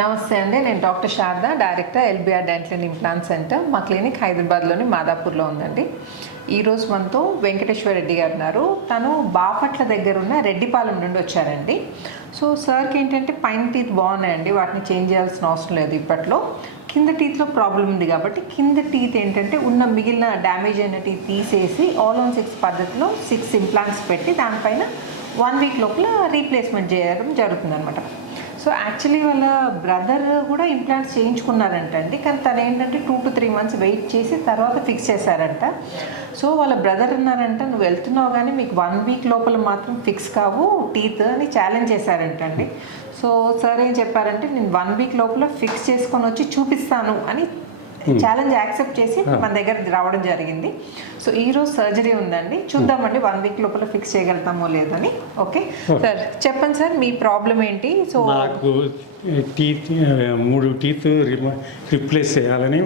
నమస్తే అండి, నేను doctor Sharada, director LBR dental and implant centre. మా క్లినిక్ హైదరాబాద్లోని మాదాపూర్లో ఉందండి. ఈరోజు మనతో వెంకటేశ్వర రెడ్డి గారు ఉన్నారు. తను బాపట్ల దగ్గర ఉన్న రెడ్డిపాలెం నుండి వచ్చారండి. సో సార్కి ఏంటంటే పైన టీత్ బాగున్నాయండి, వాటిని చేంజ్ చేయాల్సిన అవసరం లేదు ఇప్పట్లో. కింద టీత్లో ప్రాబ్లం ఉంది కాబట్టి కింద టీత్ ఏంటంటే ఉన్న మిగిలిన డ్యామేజ్ అయిన టీత్ తీసేసి ఆల్ ఆన్ 6 పద్ధతిలో 6 ఇంప్లాంట్స్ పెట్టి దానిపైన 1 వీక్ లోపల రీప్లేస్మెంట్ చేయడం జరుగుతుందన్నమాట. సో యాక్చువల్లీ వాళ్ళ బ్రదర్ కూడా ఇంప్లాంట్స్ చేయించుకున్నారంటండి, కానీ తను ఏంటంటే 2 to 3 months వెయిట్ చేసి తర్వాత ఫిక్స్ చేశారంట. సో వాళ్ళ బ్రదర్ అన్నారంట, నువ్వు వెళ్తున్నావు కానీ మీకు 1 వీక్ లోపల మాత్రం ఫిక్స్ కావు టీత్ అని ఛాలెంజ్ చేశారంటండి. సో సార్ ఏం చెప్పారంటే, నేను 1 వీక్ లోపల ఫిక్స్ చేసుకొని వచ్చి చూపిస్తాను అని ఛాలెంజ్ యాక్సెప్ట్ చేసి మన దగ్గర రావడం జరిగింది. సో ఈరోజు సర్జరీ ఉందండి, చూద్దామండి 1 వీక్ లోపల ఫిక్స్ చేయగలుగుతామో లేదని. ఓకే సార్, చెప్పండి సార్ మీ ప్రాబ్లం ఏంటి? సో నాకు టీత్ 3 టీత్ రిప్లేస్ చేయాలని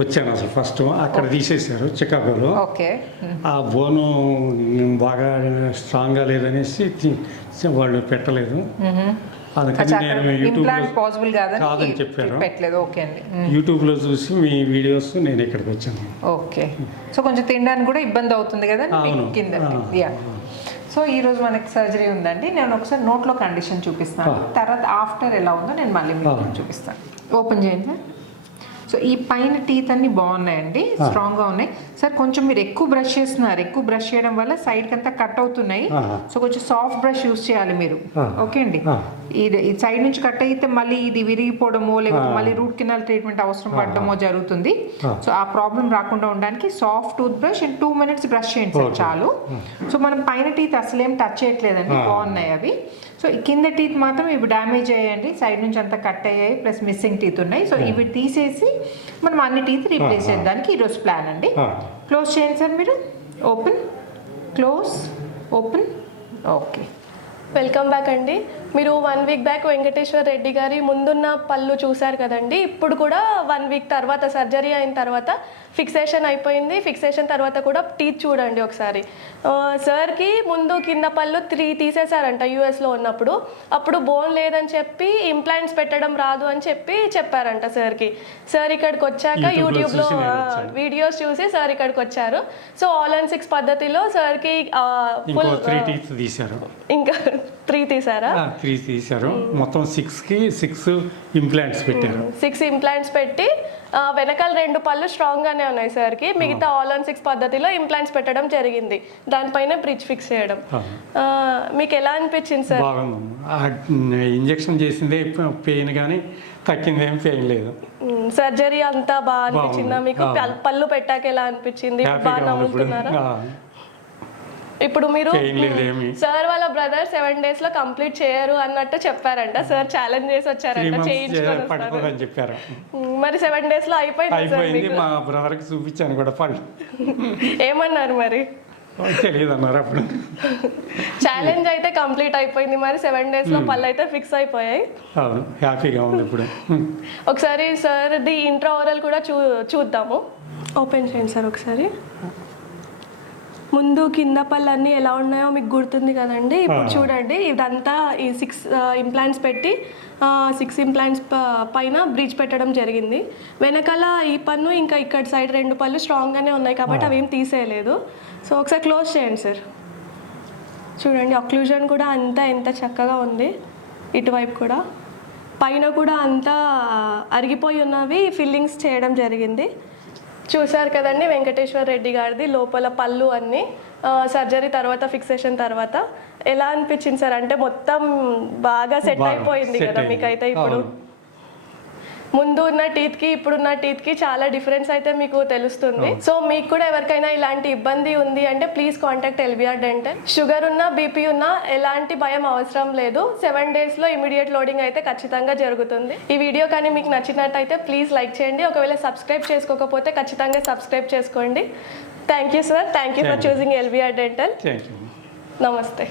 వచ్చాను. అసలు ఫస్ట్ అక్కడ తీసేశారు చికాగోలో. ఓకే, ఆ బోను బాగా స్ట్రాంగ్గా లేదనేసి వాళ్ళు పెట్టలేదు. అందుకని నేను కాదని చెప్పారు. యూట్యూబ్లో చూసి మీ వీడియోస్ నేను ఇక్కడికి వచ్చాను. ఓకే, సో కొంచెం తినడానికి కూడా ఇబ్బంది అవుతుంది కదా కింద. సో ఈరోజు మనకి సర్జరీ ఉందండి. నేను ఒకసారి నోట్లో కండిషన్ చూపిస్తాను, తర్వాత ఆఫ్టర్ ఎలా ఉందో నేను మళ్ళీ చూపిస్తాను. ఓపెన్ చేయండి. సో ఈ పైన టీత్ అన్ని బాగున్నాయండి, స్ట్రాంగ్గా ఉన్నాయి. సార్ కొంచెం మీరు ఎక్కువ బ్రష్ చేస్తున్నారు, ఎక్కువ బ్రష్ చేయడం వల్ల సైడ్కి అంతా కట్ అవుతున్నాయి. సో కొంచెం సాఫ్ట్ బ్రష్ యూస్ చేయాలి మీరు. ఓకే అండి, ఈ సైడ్ నుంచి కట్ అయితే మళ్ళీ ఇది విరిగిపోవడమో లేకపోతే మళ్ళీ రూట్ కెనాల్ ట్రీట్మెంట్ అవసరం పడడమో జరుగుతుంది. సో ఆ ప్రాబ్లం రాకుండా ఉండడానికి soft tooth brush and 2 minutes brush చేయండి సార్ చాలు. సో మనం పైన టీత్ అసలేం టచ్ చేయట్లేదండి, బాగున్నాయి అవి. సో కింద టీత్ మాత్రం ఇవి డ్యామేజ్ అయ్యాయండి, సైడ్ నుంచి అంతా కట్ అయ్యాయి, ప్లస్ మిస్సింగ్ టీత్ ఉన్నాయి. సో ఇవి తీసేసి మనం అన్ని టీత్ రీప్లేస్ చేయడానికి ఈరోజు ప్లాన్ అండి. క్లోజ్ చేయండి సార్ మీరు. Open, close, open. Okay, welcome back అండి. మీరు 1 వీక్ బ్యాక్ వెంకటేశ్వర రెడ్డి గారి ముందున్న పళ్ళు చూశారు కదండి. ఇప్పుడు కూడా 1 వీక్ తర్వాత సర్జరీ అయిన తర్వాత ఫిక్సేషన్ అయిపోయింది. ఫిక్సేషన్ తర్వాత కూడా టీత్ చూడండి ఒకసారి. సార్కి ముందు కింద పళ్ళు 3 తీసేశారంట యూఎస్లో ఉన్నప్పుడు. అప్పుడు బోన్ లేదని చెప్పి ఇంప్లాంట్స్ పెట్టడం రాదు అని చెప్పారంట సార్కి. సార్ ఇక్కడికి వచ్చాక యూట్యూబ్లో వీడియోస్ చూసి సార్ ఇక్కడికి వచ్చారు. సో ఆల్ ఆన్ 6 పద్ధతిలో సార్కి ఇంకా 3 తీసారా? 3 తీశారు. మొత్తం 6కి 6 ఇంప్లాంట్స్ పెట్టారు. 6 ఇంప్లాంట్స్ పెట్టి వెనకాల 2 పళ్ళు స్ట్రాంగ్గానే ఉన్నాయి సార్కి. మిగతా ఆల్ ఆన్ 6 పద్ధతిలో ఇంప్లాంట్స్ పెట్టడం జరిగింది, దానిపైన బ్రిడ్జ్ ఫిక్స్ చేయడం. మీకు ఎలా అనిపించింది సార్? ఇంజెక్షన్ చేసిందే పెయిన్ కానీ తగ్గింది ఏం పెయిన్ లేదు. సర్జరీ అంతా బాగా అనిపించిందా మీకు? పళ్ళు పెట్టాక ఎలా అనిపించింది? బాగా నవ్వుతున్నారా? ఇప్పుడు మీరు సార్ వాళ్ళ బ్రదర్ 7 days లో కంప్లీట్ చేయరు అన్నట్టు చెప్పారంట. సార్ ఛాలెంజ్ చేసి వచ్చారంట, చేయించుకొని చెప్పారు. మరి 7 days లో అయిపోయింది. మా బ్రదర్ కి చూపించాను కూడా పళ్ళు. ఏమన్నారు మరి? తెలియదు అన్నారు అప్పుడు. ఛాలెంజ్ అయితే కంప్లీట్ అయిపోయింది, మరి 7 days లో పళ్ళు అయితే ఫిక్స్ అయిపోయాయి. అవును, హ్యాపీగా ఉంది ఇప్పుడు. ఒకసారి సార్ ది ఇంట్రా ఓరల్ కూడా చూద్దాము. ఓపెన్ చేయండి సార్ ఒకసారి. ముందు కింద పళ్ళు అన్నీ ఎలా ఉన్నాయో మీకు గుర్తుంది కదండి. ఇప్పుడు చూడండి, ఇదంతా ఈ 6 ఇంప్లాంట్స్ పెట్టి 6 ఇంప్లాంట్స్ పైన బ్రిడ్జ్ పెట్టడం జరిగింది. వెనకాల ఈ పన్ను ఇంకా ఇక్కడ సైడ్ 2 పళ్ళు స్ట్రాంగ్గానే ఉన్నాయి కాబట్టి అవేం తీసేయలేదు. సో ఒకసారి క్లోజ్ చేయండి సార్. చూడండి, అక్లూజన్ కూడా అంతా ఎంత చక్కగా ఉంది. ఇటువైపు కూడా పైన కూడా అంతా అరిగిపోయి ఉన్నవి ఫిల్లింగ్స్ చేయడం జరిగింది. చూశారు కదండి వెంకటేశ్వర రెడ్డి గారిది లోపల పళ్ళు అన్నీ సర్జరీ తర్వాత ఫిక్సేషన్ తర్వాత. ఎలా అనిపించింది సార్? అంటే మొత్తం బాగా సెట్ అయిపోయింది కదా మీకైతే. ఇప్పుడు ముందు ఉన్న టీత్కి ఇప్పుడున్న టీత్కి చాలా డిఫరెన్స్ అయితే మీకు తెలుస్తుంది. సో మీకు కూడా ఎవరికైనా ఇలాంటి ఇబ్బంది ఉంది అంటే please contact LBR dental. Sugar ఉన్నా బీపీ ఉన్నా ఎలాంటి భయం అవసరం లేదు. 7 days లో ఇమీడియట్ లోడింగ్ అయితే ఖచ్చితంగా జరుగుతుంది. ఈ వీడియో కానీ మీకు నచ్చినట్టయితే ప్లీజ్ లైక్ చేయండి. ఒకవేళ సబ్స్క్రైబ్ చేసుకోకపోతే ఖచ్చితంగా సబ్స్క్రైబ్ చేసుకోండి. Thank you sir, thank you for choosing LBR dental. నమస్తే.